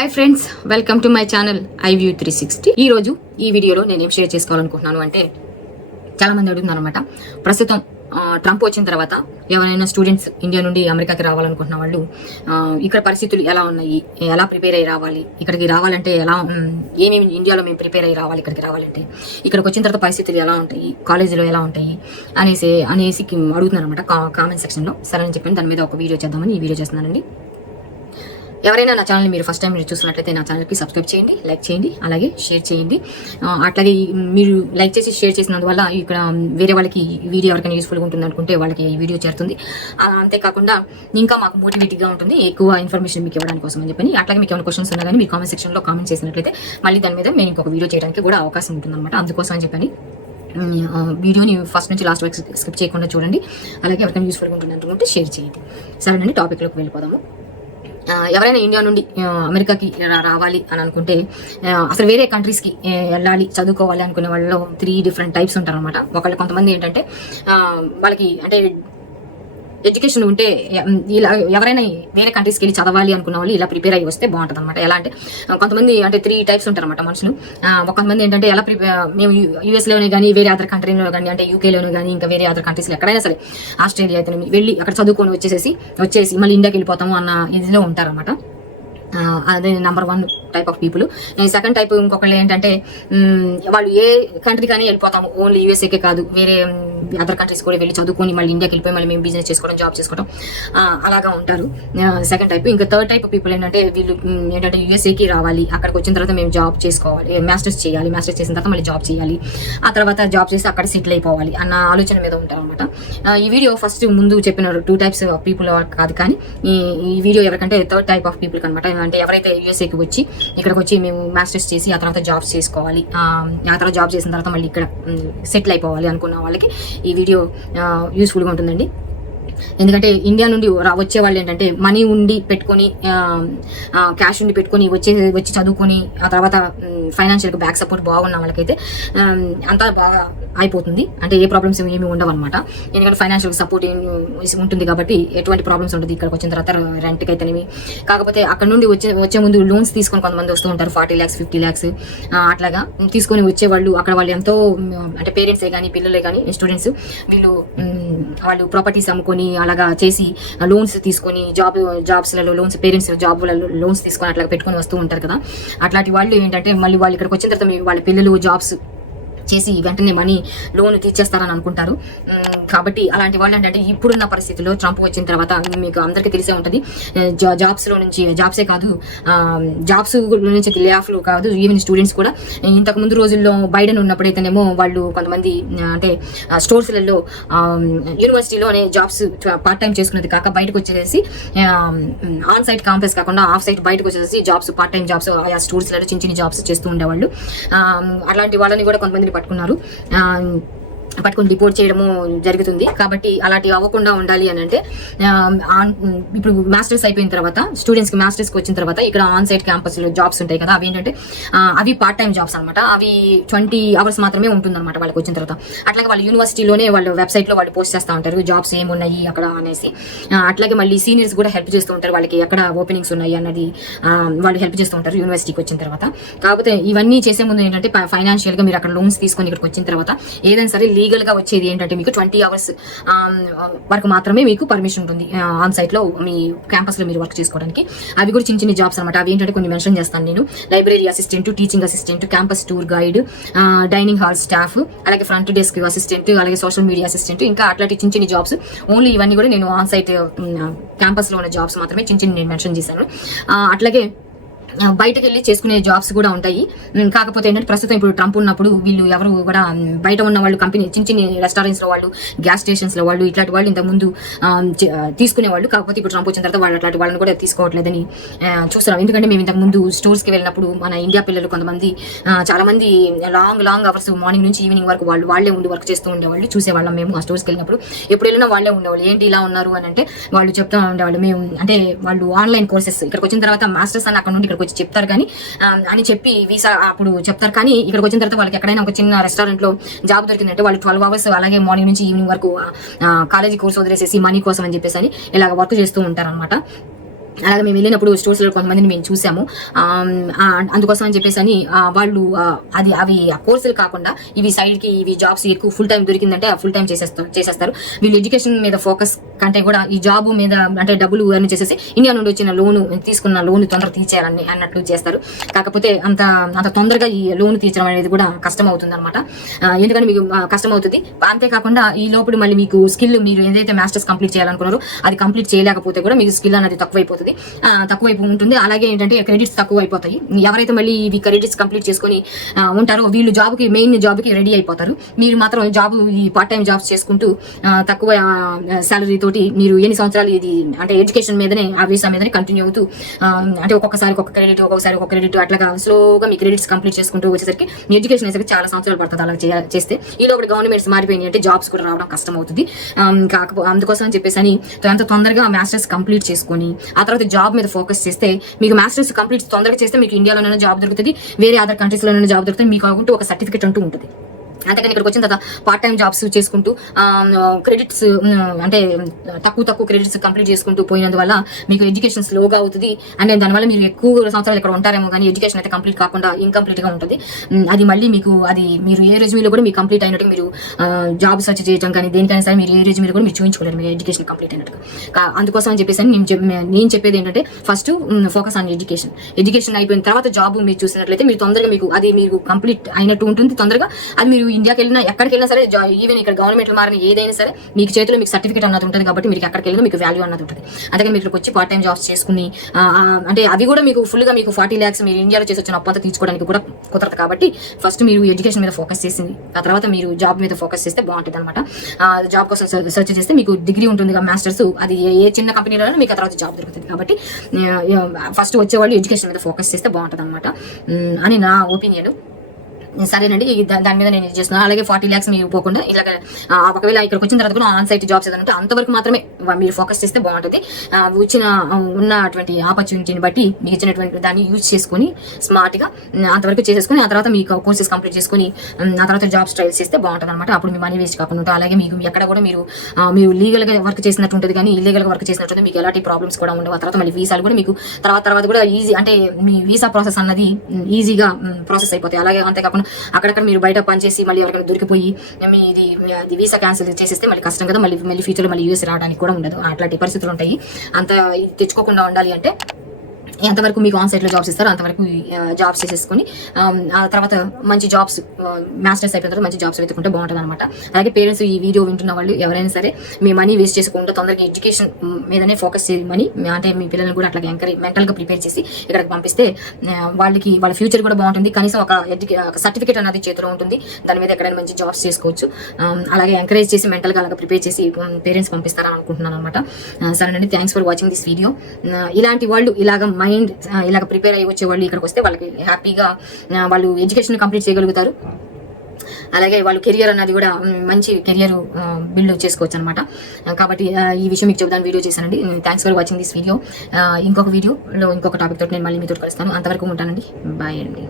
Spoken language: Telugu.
Hi friends, welcome to my channel iView 360. ఈరోజు ఈ వీడియోలో నేను ఏం షేర్ చేసుకోవాలనుకుంటున్నాను అంటే, చాలా మంది అడుగుతున్నారు అనమాట. ప్రస్తుతం ట్రంప్ వచ్చిన తర్వాత ఎవరైనా స్టూడెంట్స్ ఇండియా నుండి అమెరికాకి రావాలనుకుంటున్న వాళ్ళు ఇక్కడ పరిస్థితులు ఎలా ఉన్నాయి, ఎలా ప్రిపేర్ అయ్యి రావాలి, ఇక్కడికి రావాలంటే ఎలా ఏమేమి ఇండియాలో మేము ప్రిపేర్ అయ్యి రావాలి, ఇక్కడికి రావాలంటే ఇక్కడికి వచ్చిన తర్వాత పరిస్థితులు ఎలా ఉంటాయి, కాలేజీలో ఎలా ఉంటాయి అనేసి అడుగుతున్నారు అనమాట కామెంట్ సెక్షన్లో. సరే అని చెప్పి దాని మీద ఒక వీడియో చేద్దామని ఈ వీడియో చేస్తున్నానండి. ఎవరైనా నా ఛానల్ మీరు ఫస్ట్ టైం మీరు చూస్తున్నట్లయితే నా ఛానల్కి సబ్స్క్రైబ్ చేయండి, లైక్ చేయండి, అలాగే షేర్ చేయండి. అట్లాగే మీరు లైక్ చేసి షేర్ చేసినందువల్ల ఇక్కడ వేరే వాళ్ళకి వీడియో ఎవరికైనా యూస్ఫుల్గా ఉంటుంది అనుకుంటే వాళ్ళకి ఈ వీడియో చేరుతుంది. అంతేకాకుండా ఇంకా మాకు మోటివేటివ్గా ఉంటుంది ఎక్కువ ఇన్ఫర్మేషన్ మీకు ఇవ్వడానికి కోసం అని చెప్పి. అట్లాగే మీకు ఏమైనా క్వశ్చన్స్ ఉన్నా కానీ మీరు కామెంట్ సెక్షన్లో కామెంట్ చేసినట్లయితే మళ్ళీ దాని మీద నేను ఇంకొక వీడియో చేయడానికి కూడా అవకాశం ఉంటుంది అనమాట. అందుకోసం అని చెప్పని వీడియోని ఫస్ట్ నుంచి లాస్ట్ వరకు స్కిప్ చేయకుండా చూడండి. అలాగే ఎవరికైనా యూస్ఫుల్గా ఉంటుంది అనుకుంటే షేర్ చేయండి. సరేనండి, టాపిక్లోకి వెళ్ళిపోదాము. ఎవరైనా ఇండియా నుండి అమెరికాకి రావాలి అని అనుకుంటే అసలు వేరే కంట్రీస్కి వెళ్ళాలి చదువుకోవాలి అనుకునే వాళ్ళలో 3 డిఫరెంట్ టైప్స్ ఉంటారు అనమాట. కొంతమంది ఏంటంటే వాళ్ళకి అంటే ఎడ్యుకేషన్ ఉంటే ఇలా ఎవరైనా వేరే కంట్రీస్కి వెళ్ళి చదవాలి అనుకున్న వాళ్ళు ఇలా ప్రిపేర్ అయ్యి వస్తే బాగుంటుంది అనమాట. ఎలా అంటే కొంతమంది అంటే 3 టైప్స్ ఉంటారు అనమాట మనుషులు. కొంతమంది ఏంటంటే ఎలా మేము యూఎస్లోనే కానీ వేరే అదర్ కంట్రీలో కానీ అంటే యూకేలోనే కానీ ఇంకా వేరే అదర్ కంట్రీస్లో ఎక్కడైనా సరే ఆస్ట్రేలియా అయితే వెళ్ళి అక్కడ చదువుకొని వచ్చేసి మళ్ళీ ఇండియాకి వెళ్ళిపోతాము అన్న ఇదిలో ఉంటారన్నమాట. అదే number 1 type of people. Second type ఇంకొకళ్ళు ఏంటంటే వాళ్ళు ఏ కంట్రీ కానీ వెళ్ళిపోతాము, ఓన్లీ యూఎస్ఏకే కాదు వేరే అదర్ కంట్రీస్ కూడా వెళ్ళి చదువుకొని మళ్ళీ ఇండియాకి వెళ్ళిపోయి మళ్ళీ మేము బిజినెస్ చేసుకోవడం, జాబ్ చేసుకోవడం అలాగా ఉంటారు సెకండ్ టైప్. ఇంకా థర్డ్ టైప్ పీపుల్ ఏంటంటే వీళ్ళు ఏంటంటే యూఎస్ఏకి రావాలి, అక్కడికి వచ్చిన తర్వాత మేము జాబ్ చేసుకోవాలి, మాస్టర్స్ చేయాలి, మాస్టర్స్ చేసిన తర్వాత మళ్ళీ జాబ్ చేయాలి, ఆ తర్వాత జాబ్ చేసి అక్కడ సెటిల్ అయిపోవాలి అన్న ఆలోచన మీద ఉంటారు అనమాట. ఈ వీడియో ఫస్ట్ ముందు చెప్పిన 2 టైప్స్ ఆఫ్ పీపుల్ కాదు, కానీ ఈ వీడియో ఎవరికంటే థర్డ్ టైప్ ఆఫ్ పీపుల్ అనమాట. అంటే ఎవరైతే యూఎస్ఏకి వచ్చి ఇక్కడికి వచ్చి మేము మాస్టర్స్ చేసి ఆ తర్వాత జాబ్స్ చేసుకోవాలి, ఆ తర్వాత జాబ్ చేసిన తర్వాత మళ్ళీ ఇక్కడ సెటిల్ అయిపోవాలి అనుకున్న వాళ్ళకి ఈ వీడియో యూస్ఫుల్గా ఉంటుందండి. ఎందుకంటే ఇండియా నుండి వచ్చే వాళ్ళు ఏంటంటే మనీ ఉండి పెట్టుకొని క్యాష్ ఉండి పెట్టుకొని వచ్చి చదువుకొని ఆ తర్వాత ఫైనాన్షియల్గా బ్యాక్ సపోర్ట్ బాగున్న వాళ్ళకైతే అంతా బాగా అయిపోతుంది. అంటే ఏ ప్రాబ్లమ్స్ ఏమి ఉండవు అనమాట. ఎందుకంటే ఫైనాన్షియల్ సపోర్ట్ ఉంటుంది కాబట్టి ఎటువంటి ప్రాబ్లమ్స్ ఉంటుంది ఇక్కడికి వచ్చిన తర్వాత రెంట్కి అయితేనేవి. కాకపోతే అక్కడ నుండి వచ్చే ముందు లోన్స్ తీసుకొని కొంతమంది వస్తూ ఉంటారు, 40 lakhs 50 lakhs అట్లాగా తీసుకొని వచ్చేవాళ్ళు. అక్కడ వాళ్ళు ఎంతో అంటే పేరెంట్సే కానీ పిల్లలే కానీ స్టూడెంట్స్ వీళ్ళు వాళ్ళు ప్రాపర్టీస్ అమ్ముకొని అలాగా చేసి లోన్స్ తీసుకొని జాబ్స్లలో లోన్స్, పేరెంట్స్ జాబ్లలో లోన్స్ తీసుకొని అట్లా పెట్టుకొని వస్తూ ఉంటారు కదా. అట్లాంటి వాళ్ళు ఏంటంటే మళ్ళీ వాళ్ళు ఇక్కడికి వచ్చిన తర్వాత వాళ్ళ పిల్లలు జాబ్స్ చేసి వెంటనే మనీ లోన్ తీర్చేస్తారని అనుకుంటారు. కాబట్టి అలాంటి వాళ్ళు ఏంటంటే ఇప్పుడున్న పరిస్థితుల్లో ట్రంప్ వచ్చిన తర్వాత మీకు అందరికీ తెలిసే ఉంటుంది, జాబ్స్లో నుంచి జాబ్సే కాదు జాబ్స్ నుంచి లే ఆఫ్లు కాదు, ఈవెన్ స్టూడెంట్స్ కూడా ఇంతకు ముందు రోజుల్లో బైడెన్ ఉన్నప్పుడైతేనేమో వాళ్ళు కొంతమంది అంటే స్టోర్స్లలో యూనివర్సిటీలోనే జాబ్స్ పార్ట్ టైం చేసుకునేది కాక బయటకు వచ్చేసి ఆన్ సైట్ క్యాంపస్ కాకుండా ఆఫ్ సైట్ బయటకు వచ్చేసి జాబ్స్ పార్ట్ టైం జాబ్స్ ఆయా స్టోర్స్లలో చిన్న జాబ్స్ చేస్తూ ఉండేవాళ్ళు. అలాంటి వాళ్ళని కూడా కొంతమంది పట్టుకొని డిపోర్ట్ చేయడము జరుగుతుంది. కాబట్టి అలాంటివి అవ్వకుండా ఉండాలి అని అంటే ఇప్పుడు మాస్టర్స్ అయిపోయిన తర్వాత స్టూడెంట్స్కి మాస్టర్స్కి వచ్చిన తర్వాత ఇక్కడ ఆన్ సైట్ క్యాంపస్లో జాబ్స్ ఉంటాయి కదా, అవి ఏంటంటే అవి పార్ట్ టైం జాబ్స్ అనమాట. అవి 20 hours మాత్రమే ఉంటుందన్నమాట వాళ్ళకి వచ్చిన తర్వాత. అట్లాగే వాళ్ళ యూనివర్సిటీలోనే వాళ్ళ వెబ్సైట్లో వాళ్ళు పోస్ట్ చేస్తూ ఉంటారు జాబ్స్ ఏమున్నాయి అక్కడ అనేసి. అట్లాగే మళ్ళీ సీనియర్స్ కూడా హెల్ప్ చేస్తూ ఉంటారు, వాళ్ళకి ఎక్కడ ఓపెనింగ్స్ ఉన్నాయి అన్నది వాళ్ళు హెల్ప్ చేస్తూ ఉంటారు యూనివర్సిటీకి వచ్చిన తర్వాత. కాకపోతే ఇవన్నీ చేసే ముందు ఏంటంటే ఫైనాన్షియల్గా మీరు అక్కడ లోన్స్ తీసుకొని ఇక్కడికి వచ్చిన తర్వాత ఏదైనా సరే లీగల్ గా వచ్చేది ఏంటంటే మీకు 20 hours వరకు మాత్రమే మీకు పర్మిషన్ ఉంటుంది ఆన్ సైట్ లో మీ క్యాంపస్ లో మీరు వర్క్ చేసుకోవడానికి. అవి కూడా చిన్న జాబ్స్ అనమాట. అవి ఏంటంటే కొన్ని మెన్షన్ చేస్తాను నేను. Library assistant, teaching assistant, campus tour guide, dining hall staff, అలాగే ఫ్రంట్ డెస్క్ అసిస్టెంట్, అలాగే సోషల్ మీడియా అసిస్టెంట్, ఇంకా అట్లాంటి చిన్న జాబ్స్. ఓన్లీ ఇవన్నీ కూడా నేను ఆన్ సైట్ క్యాంపస్ లో ఉన్న జాబ్స్ మాత్రమే చిన్న నేను మెన్షన్ చేశాను. అట్లాగే బయటకు వెళ్ళి చేసుకునే జాబ్స్ కూడా ఉంటాయి. కాకపోతే ఏంటంటే ప్రస్తుతం ఇప్పుడు ట్రంప్ ఉన్నప్పుడు వీళ్ళు ఎవరు కూడా బయట ఉన్న వాళ్ళు కంపెనీ చిన్న రెస్టారెంట్స్ లో వాళ్ళు, గ్యాస్ స్టేషన్స్ లో వాళ్ళు, ఇట్లాంటి వాళ్ళు ఇంతకు ముందు తీసుకునేవాళ్ళు. కాకపోతే ఇప్పుడు ట్రంప్ వచ్చిన తర్వాత వాళ్ళు అట్లాంటి వాళ్ళని కూడా తీసుకోవట్లేదని చూస్తున్నాం. ఎందుకంటే మేము ఇంతకు ముందు స్టోర్స్ కి వెళ్ళినప్పుడు మన ఇండియా పిల్లలు కొంతమంది చాలా మంది లాంగ్ అవర్స్ మార్నింగ్ నుంచి ఈవినింగ్ వరకు వాళ్ళే ఉండి వర్క్ చేస్తూ ఉండేవాళ్ళు, చూసేవాళ్ళం మేము ఆ స్టోర్స్కి వెళ్ళినప్పుడు. ఎప్పుడు వెళ్ళినా వాళ్ళే ఉండేవాళ్ళు. ఏంటి ఇలా ఉన్నారు అని అంటే వాళ్ళు చెప్తా ఉండేవాళ్ళు, మేము అంటే వాళ్ళు ఆన్లైన్ కోర్సెస్ ఇక్కడికి వచ్చిన తర్వాత మాస్టర్స్ అని అక్కడ నుండి ఇక్కడికి వచ్చి చెప్తారు కానీ అని చెప్పి వీసా అప్పుడు చెప్తారు. కానీ ఇక్కడికి వచ్చిన తర్వాత వాళ్ళకి ఎక్కడైనా ఒక చిన్న రెస్టారెంట్ లో జాబ్ దొరికిందంటే వాళ్ళు 12 hours అలాగే మార్నింగ్ నుంచి ఈవినింగ్ వరకు కాలేజీ కోర్స్ వదిలేసేసి మనీ కోసం అని చెప్పేసి అని ఇలా వర్క్ చేస్తూ ఉంటారు అనమాట. అలాగే మేము వెళ్ళినప్పుడు స్టోర్స్లో కొంతమందిని మేము చూసాము. అందుకోసం అని చెప్పేసి అని వాళ్ళు అవి ఆ కోర్సులు కాకుండా ఇవి సైడ్కి ఇవి జాబ్స్ ఎక్కువ ఫుల్ టైం దొరికిందంటే ఆ ఫుల్ టైం చేసేస్తారు. వీళ్ళు ఎడ్యుకేషన్ మీద ఫోకస్ కంటే కూడా ఈ జాబ్ మీద అంటే డబ్బులు అని చేసేసి ఇండియా నుండి వచ్చిన తీసుకున్న లోన్ తొందరగా తీర్చేయాలని అన్నట్లు చేస్తారు. కాకపోతే అంత తొందరగా ఈ లోన్ తీర్చడం అనేది కూడా కష్టం అవుతుంది అనమాట. ఎందుకంటే మీకు కష్టం అవుతుంది. అంతేకాకుండా ఈ లోపల మళ్ళీ మీకు స్కిల్ మీరు ఏదైతే మాస్టర్స్ కంప్లీట్ చేయాలనుకున్నారో అది కంప్లీట్ చేయలేకపోతే కూడా మీకు స్కిల్ అనేది తక్కువైపోతుంది, తక్కువైపు ఉంటుంది. అలాగే ఏంటంటే క్రెడిట్స్ తక్కువ అయిపోతాయి. ఎవరైతే మళ్ళీ ఇవి క్రెడిట్స్ కంప్లీట్ చేసుకొని ఉంటారో వీళ్ళు మెయిన్ జాబ్ కి రెడీ అయిపోతారు. మీరు మాత్రం జాబ్ ఈ పార్ట్ టైం జాబ్స్ చేసుకుంటూ తక్కువ శాలరీ తోటి మీరు ఎన్ని సంవత్సరాలు ఇది అంటే ఎడ్యుకేషన్ మీదనే ఆ వీసా మీదనే కంటిన్యూ అవుతూ అంటే ఒక్కొక్కసారి ఒక్కొక్క క్రెడిట్ అట్లాగా స్లోగా మీ క్రెడిట్స్ కంప్లీట్ చేసుకుంటూ వచ్చేసరికి మీ ఎడ్యుకేషన్ అయితే చాలా సంవత్సరాలు పడుతుంది. అలా చేస్తే ఈ లోపల గవర్నమెంట్స్ మారిపోయినాయి అంటే జాబ్స్ కూడా రావడం కష్టం అవుతుంది. అందుకోసం అని చెప్పేసి అని ఎంత తొందరగా మాస్టర్స్ కంప్లీట్ చేసుకొని ఆ తర్వాత జాబ్ మీద ఫోకస్ చేస్తే మీకు మాస్టర్స్ కంప్లీట్ తొందరగా చేస్తే మీకు ఇండియాలోనైనా జాబ్ దొరుకుతుంది, వేరే అదర్ కంట్రీస్ లోనైనా జాబ్ దొరుకుతుంది. మీకు అంటూ ఒక సర్టిఫికేట్ అంటూ ఉంటుంది. అంతేకాని ఇక్కడికి వచ్చిన తర్వాత పార్ట్ టైం జాబ్స్ చేసుకుంటూ క్రెడిట్స్ అంటే తక్కువ క్రెడిట్స్ కంప్లీట్ చేసుకుంటూ పోయినందువల్ల మీకు ఎడ్యుకేషన్ స్లోగా అవుతుంది. అండ్ దానివల్ల మీరు ఎక్కువ సంవత్సరాలు ఇక్కడ ఉంటారేమో కానీ ఎడ్యుకేషన్ అయితే కంప్లీట్ కాకుండా ఇన్కంప్లీట్ గా ఉంటుంది. అది మళ్ళీ మీకు మీరు ఏ రెజ్యూమీలో కూడా మీకు కంప్లీట్ అయినట్టు మీరు జాబ్ సర్చ్ చేయడం కానీ దేనికైనా సరే మీరు ఏ రెజ్యూమీలో కూడా మీరు చూపించుకోలేరు మీరు ఎడ్యుకేషన్ కంప్లీట్ అయినట్టుగా. అందుకోసం అని చెప్పేసి నేను చెప్పేది ఏంటంటే ఫస్ట్ ఫోకస్ ఆన్ ఎడ్యుకేషన్ అయిపోయిన తర్వాత జాబ్ మీరు చూసినట్లయితే మీరు తొందరగా మీకు కంప్లీట్ అయినట్టు ఉంటుంది. తొందరగా అది మీరు ఇండియాకి వెళ్ళినా ఎక్కడికి వెళ్ళినా సరే ఈవెన్ ఇక్కడ గవర్నమెంట్ మారిన ఏదైనా సరే మీకు చేతిలో మీకు సర్టిఫికేట్ అన్నది ఉంటుంది కాబట్టి మీరు ఎక్కడికి వెళ్ళినా మీకు వాల్యూ అన్నది ఉంటుంది. అందుకే మీరు వచ్చి పార్ట్ టైం జాబ్స్ చేసుకుని అంటే అవి కూడా మీకు ఫుల్ గా మీకు 40 lakhs మీరు ఇండియాలో చేసి వచ్చిన అప్పంతా తీసుకోవడానికి కూడా కుదరదు. కాబట్టి ఫస్ట్ మీరు ఎడ్యుకేషన్ మీద ఫోకస్ చేసింది ఆ తర్వాత మీరు జాబ్ మీద ఫోకస్ చేస్తే బాగుంటుంది అనమాట. జాబ్ కోసం సెర్చ్ చేస్తే మీకు డిగ్రీ ఉంటుంది మాస్టర్స్ అది ఏ చిన్న కంపెనీలో మీకు ఆ తర్వాత జాబ్ దొరుకుతుంది. కాబట్టి ఫస్ట్ వచ్చేవాళ్ళు ఎడ్యుకేషన్ మీద ఫోకస్ చేస్తే బాగుంటుంది అనమాట అని నా ఒపీనియన్. సరేనండి, దాని మీద నేను ఇది చేస్తున్నాను. అలాగే 40 lakhs మీరు పోకుండా ఇలాగ ఒకవేళ ఇక్కడికి వచ్చిన తర్వాత కూడా ఆన్ సైట్ జాబ్స్ ఏదంటే అంతవరకు మాత్రమే మీరు ఫోకస్ చేస్తే బాగుంటుంది. ఉన్నటువంటి ఆపర్చునిటీని బట్టి మీకు ఇచ్చినటువంటి దాన్ని యూజ్ చేసుకుని స్మార్ట్ గా అంతవరకు చేసేసుకుని ఆ తర్వాత మీకు కోర్సెస్ కంప్లీట్ చేసుకుని ఆ తర్వాత జాబ్స్ ట్రైల్స్ చేస్తే బాగుంటుంది అనమాట. అప్పుడు మీ మనీ వేస్ట్ కాకుండా ఉంటుంది. అలాగే మీకు ఎక్కడ కూడా మీరు లీగల్ గా వర్క్ చేసినట్టు ఉంటుంది కానీ ఇల్లీగల్ గా వర్క్ చేసినట్టు మీకు ఎలాంటి ప్రాబ్లమ్స్ కూడా ఉండవు. ఆ తర్వాత మళ్ళీ వీసాలు కూడా మీకు తర్వాత కూడా ఈజీ అంటే మీ వీసా ప్రాసెస్ అన్నది ఈజీగా ప్రాసెస్ అయిపోతాయి. అలాగే అంతేకాకుండా అక్కడక్కడ మీరు బయట పనిచేసి మళ్ళీ ఎవరికైనా దొరికిపోయి ఇది వీసా క్యాన్సిల్ చేసేస్తే మళ్ళీ కష్టం కదా, మళ్ళీ ఫ్యూచర్లో మళ్ళీ యూఎస్ రావడానికి కూడా ఉండదు. అట్లాంటి పరిస్థితులు ఉంటాయి. అంత తెచ్చుకోకుండా ఉండాలి అంటే ఎంతవరకు మీకు ఆన్ సైట్లో జాబ్స్ ఇస్తారో అంతవరకు జాబ్స్ చేసేసుకుని ఆ తర్వాత మంచి జాబ్స్ మాస్టర్స్ అయిపోయిన తర్వాత మంచి జాబ్స్ వెతుకుంటే బాగుంటుంది అనమాట. అలాగే పేరెంట్స్ ఈ వీడియో వింటున్న వాళ్ళు ఎవరైనా సరే మీ మనీ వేస్ట్ చేసుకుంటే తొందరగా ఎడ్యుకేషన్ మీదనే ఫోకస్ చేయమని అంటే మీ పిల్లల్ని కూడా అట్లా మెంటల్గా ప్రిపేర్ చేసి ఇక్కడికి పంపిస్తే వాళ్ళ ఫ్యూచర్ కూడా బాగుంటుంది. కనీసం ఒక సర్టిఫికేట్ అనేది చేతిలో ఉంటుంది. దాని మీద ఎక్కడైనా మంచి జాబ్స్ చేసుకోవచ్చు. అలాగే ఎంకరేజ్ చేసి మెంటల్గా అలాగా ప్రిపేర్ చేసి పేరెంట్స్ పంపిస్తారని అనుకుంటున్నాను అనమాట. సరేనండి, thanks for watching this video. ఇలాంటి వాళ్ళు ఇలాగ ప్రిపేర్ అయ్యి వచ్చే వాళ్ళు ఇక్కడికి వస్తే వాళ్ళకి హ్యాపీగా వాళ్ళు ఎడ్యుకేషన్ కంప్లీట్ చేయగలుగుతారు. అలాగే వాళ్ళు కెరియర్ అన్నది కూడా మంచి కెరియర్ బిల్డ్ చేసుకోవచ్చు అనమాట. కాబట్టి ఈ విషయం మీకు చెప్తాను వీడియో చేశానండి. Thanks for watching this video. ఇంకొక వీడియోలో ఇంకొక టాపిక్ తోటి నేను మళ్ళీ మీతో కలుస్తాను. అంతవరకు ఉంటానండి. బాయ్ అండి.